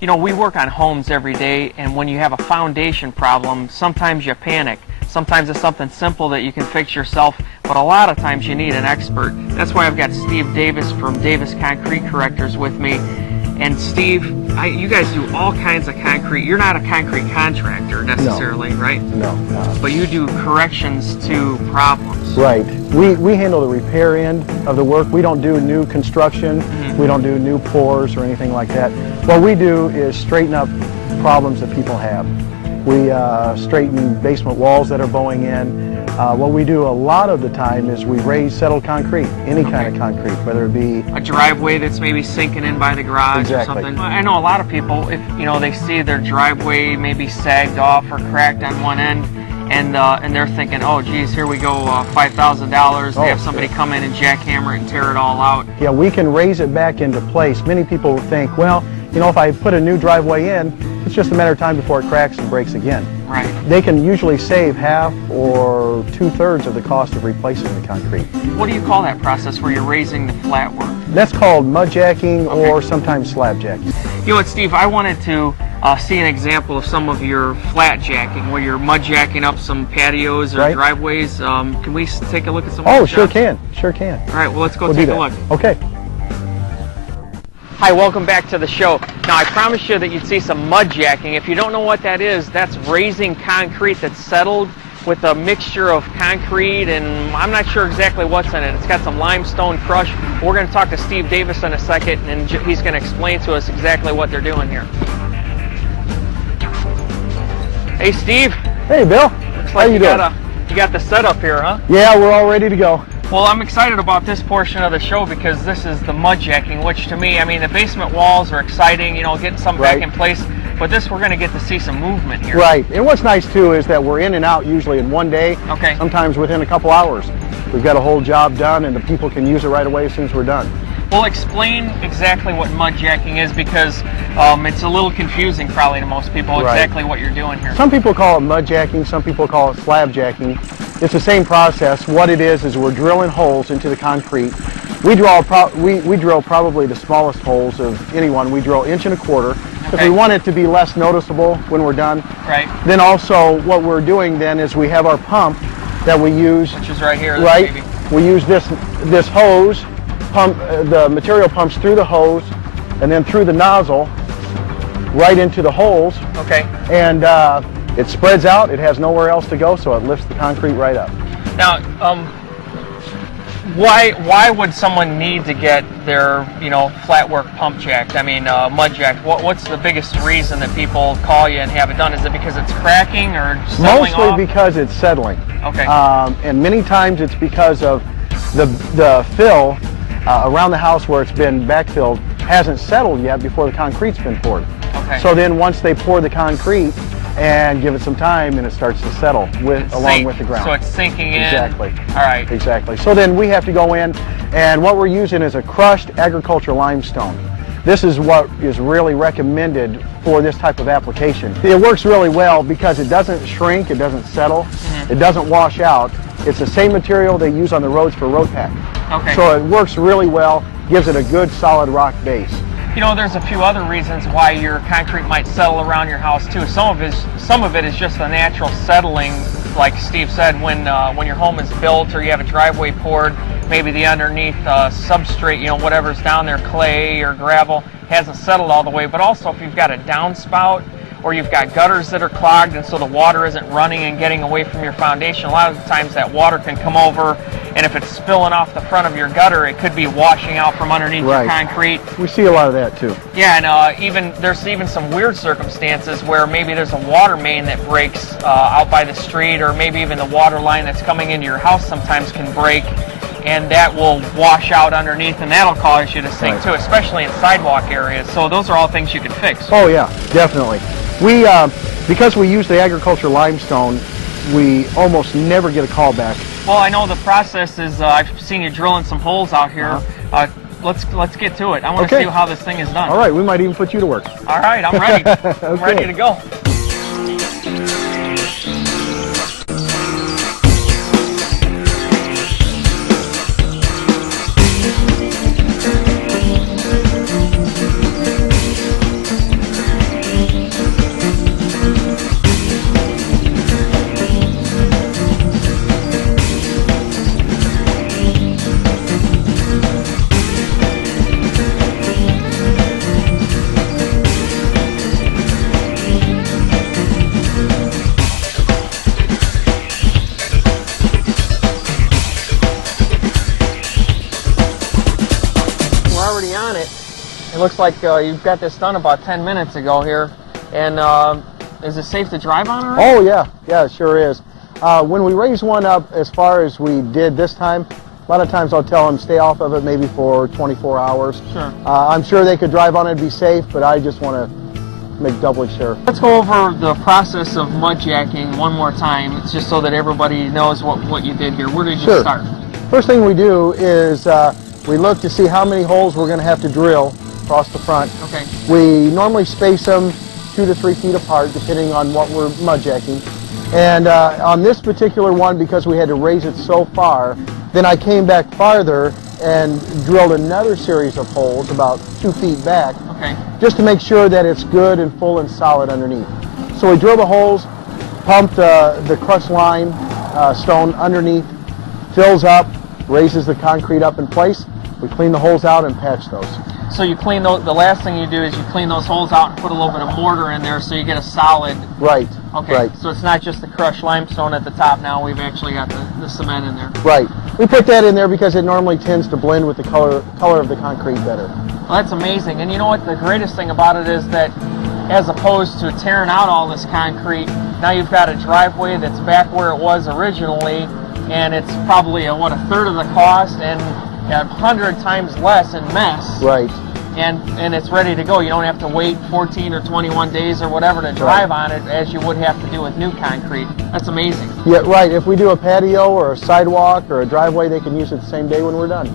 You know, we work on homes every day, and when you have a foundation problem, sometimes you panic. Sometimes it's something simple that you can fix yourself, but a lot of times you need an expert. That's why I've got Steve Davis from Davis Concrete Correctors with me. And Steve, you guys do all kinds of concrete. You're not a concrete contractor necessarily, right? No. But you do corrections to problems. Right. We handle the repair end of the work. We don't do new construction. We don't do new pours or anything like that. What we do is straighten up problems that people have. We straighten basement walls that are bowing in. What we do a lot of the time is we raise settled concrete, any kind of concrete, whether it be a driveway that's maybe sinking in by the garage or something. I know a lot of people, if they see their driveway maybe sagged off or cracked on one end, and they're thinking, oh geez, here we go, $5,000. They have somebody come in and jackhammer it and tear it all out. Yeah, we can raise it back into place. Many people think, well, if I put a new driveway in, it's just a matter of time before it cracks and breaks again. Right. They can usually save half or 2/3 of the cost of replacing the concrete. What do you call that process where you're raising the flat work? That's called mudjacking or sometimes slabjacking. You know what, Steve, I wanted to see an example of some of your flat jacking, where you're mudjacking up some patios or driveways. Can we take a look at some of those sure shots? Sure can. All right, well, let's go take a look. Okay. Hi, welcome back to the show. Now, I promised you that you'd see some mudjacking. If you don't know what that is, that's raising concrete that's settled with a mixture of concrete, and I'm not sure exactly what's in it. It's got some limestone crush. We're going to talk to Steve Davis in a second, and he's going to explain to us exactly what they're doing here. Hey, Steve. Hey, Bill. Looks like you got the setup here, huh? Yeah, we're all ready to go. Well, I'm excited about this portion of the show because this is the mudjacking, which to me, I mean, the basement walls are exciting, getting some back in place, but this we're going to get to see some movement here. Right, and what's nice too is that we're in and out usually in one day, sometimes within a couple hours. We've got a whole job done and the people can use it right away as soon as we're done. Well, explain exactly what mudjacking is because it's a little confusing probably to most people exactly what you're doing here. Some people call it mudjacking, some people call it slabjacking. It's the same process. What it is we're drilling holes into the concrete. We drill probably the smallest holes of anyone. We drill 1.25 inches because we want it to be less noticeable when we're done. Right. Then also what we're doing then is we have our pump that we use. Which is right here. Right. We use this hose. The material pumps through the hose and then through the nozzle right into the holes. Okay. And it spreads out. It has nowhere else to go, so it lifts the concrete right up. Now, why would someone need to get their flat work pump jacked? I mean, mud jacked. What's the biggest reason that people call you and have it done? Is it because it's cracking or settling off? Mostly because it's settling. Okay. And many times it's because of the fill around the house where it's been backfilled hasn't settled yet before the concrete's been poured. Okay. So then once they pour the concrete and give it some time, and it starts to settle along with the ground. So it's sinking in. Exactly. All right. Exactly. So then we have to go in, and what we're using is a crushed agricultural limestone. This is what is really recommended for this type of application. It works really well because it doesn't shrink, it doesn't settle, it doesn't wash out. It's the same material they use on the roads for road pack. Okay. So it works really well, gives it a good solid rock base. There's a few other reasons why your concrete might settle around your house too. Some of it is just the natural settling, like Steve said, when your home is built or you have a driveway poured, maybe the underneath substrate, whatever's down there, clay or gravel, hasn't settled all the way. But also if you've got a downspout or you've got gutters that are clogged and so the water isn't running and getting away from your foundation, a lot of the times that water can come over, and if it's spilling off the front of your gutter, it could be washing out from underneath your concrete. We see a lot of that too. Yeah, and there's even some weird circumstances where maybe there's a water main that breaks out by the street, or maybe even the water line that's coming into your house sometimes can break, and that will wash out underneath, and that'll cause you to sink too, especially in sidewalk areas. So those are all things you can fix. Oh yeah, definitely. We, because we use the agricultural limestone, we almost never get a call back. Well, I know the process is, I've seen you drilling some holes out here. Let's get to it. I want to see how this thing is done. All right, we might even put you to work. All right, I'm ready. I'm ready to go. looks like you've got this done about 10 minutes ago here. And is it safe to drive on already? Oh yeah, yeah, it sure is. When we raise one up as far as we did this time, a lot of times I'll tell them stay off of it maybe for 24 hours. Sure. I'm sure they could drive on it and be safe, but I just want to make doubly sure. Let's go over the process of mudjacking one more time. It's just so that everybody knows what you did here. Where did you start? First thing we do is we look to see how many holes we're going to have to drill across the front. Okay. We normally space them 2 to 3 feet apart depending on what we're mudjacking. And on this particular one, because we had to raise it so far, then I came back farther and drilled another series of holes about 2 feet back, okay, just to make sure that it's good and full and solid underneath. So we drill the holes, pump the crushed lime stone underneath, fills up, raises the concrete up in place. We clean the holes out and patch those. So you clean those, the last thing you do is you clean those holes out and put a little bit of mortar in there so you get a solid... Right. Okay, right. So it's not just the crushed limestone at the top now, we've actually got the cement in there. Right. We put that in there because it normally tends to blend with the color of the concrete better. Well, that's amazing. And you know what, the greatest thing about it is that as opposed to tearing out all this concrete, now you've got a driveway that's back where it was originally, and it's probably a third of the cost and 100 times less in mess. Right. And it's ready to go. You don't have to wait 14 or 21 days or whatever to drive on it as you would have to do with new concrete. That's amazing. Yeah, right. If we do a patio or a sidewalk or a driveway, they can use it the same day when we're done.